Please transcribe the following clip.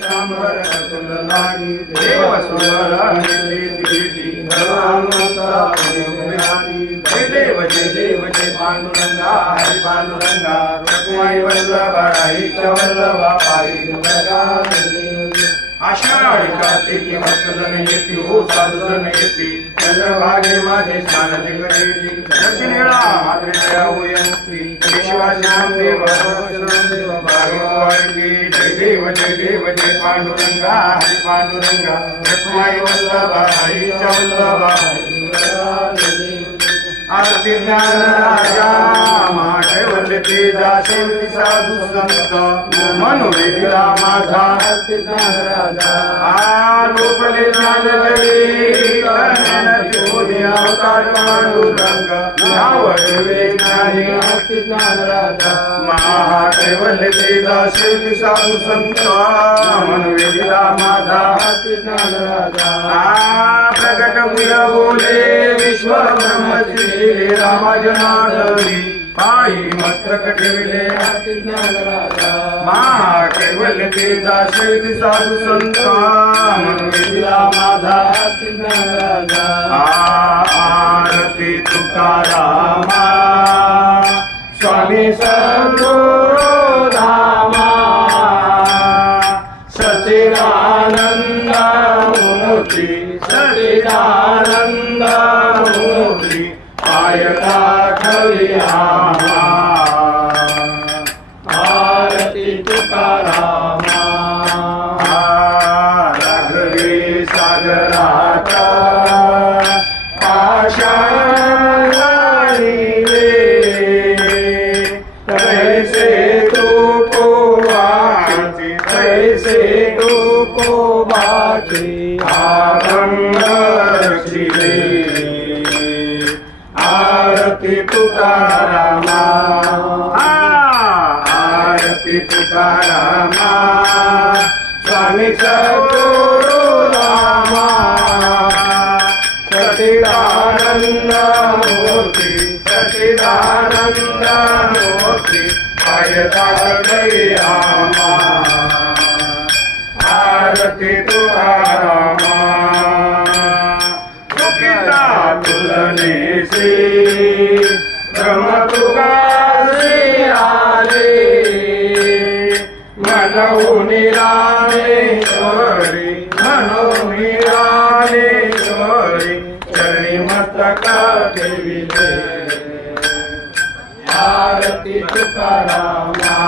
सांबर कुंडलानी देव सुंदरानी जय देव जय पांडुरंगा हरि पांडुरंगा रुक्माई वल्लभा राईच्या वल्लभा पायी दुर्गा आषाढी कार्तिकी भक्तजन येती हो साधुजन येती चंद्रभागे माझे स्नानाची करेली दक्षिणेला मात्रेच्या होय मुक्ती केशवाचे नामदेव भागवती जय देव जय पांडुरंगा हरि पांडुरंगा रुक्माई वल्लभा राईच्या वल्लभा आरती ज्ञान राजा माठे वल्लती जाशेवती साधू संत मनोवेदिला माझा आरती ज्ञान राजा आलोपले ज्ञान लई अवतार पांडुरंग नावडवे ज्ञानी आरती ज्ञान राजा माठे वल्लती जाशेवती साधू संत मनोवेदिला माझा आरती ज्ञान राजा प्रगट मुल बोले विश्व ब्रह्मची रामाजनार्दनी पायी मस्तक ठेविले आरती ज्ञान राजा महाकैवल्य तेजा शेती साधू संत मनोवेदिला माझा आरती ज्ञान राजा आरती तुकारामा स्वामी सद्गुरुधामा सच्चिदानंद मूर्ती सच्चिदानंद मूर्ती आयता खलियामा आरती तुकारामा राघवे सागराचा आशाळीले तैसे तुको वाची तैसे तुको वाची आभंग रक्षिले आरती तुकारामा आरती तुकारामा स्वामी सद्गुरुरामा सच्चिदानंद मूर्ती सच्चिदानंद मूर्ती आयता खलियामा आरती तुकारामा तुलने से ब्रह्म तुकासे आले मनो निरामेश्वरी चरणी मस्तक ठेविले आरती तुकारामा